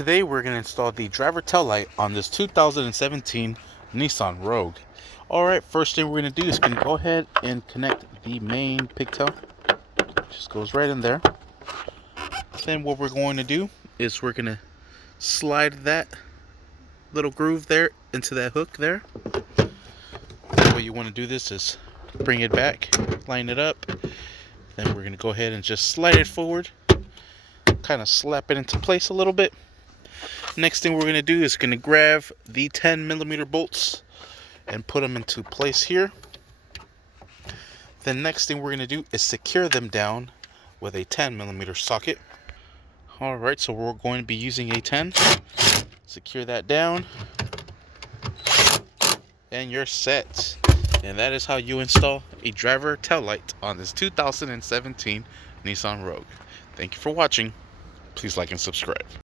Today we're going to install the driver tail light on this 2017 Nissan Rogue. Alright, first thing we're going to do is going to go ahead and connect the main pigtail. Just goes right in there. Then what we're going to do is we're going to slide that little groove there into that hook there. The way you want to do this is bring it back, line it up. Then we're going to go ahead and just slide it forward, kind of slap it into place a little bit. Next thing we're going to do is going to grab the 10mm bolts and put them into place here. The next thing we're going to do is secure them down with a 10mm socket. Alright, so we're going to be using a 10. Secure that down, and you're set. And that is how you install a driver tail light on this 2017 Nissan Rogue. Thank you for watching. Please like and subscribe.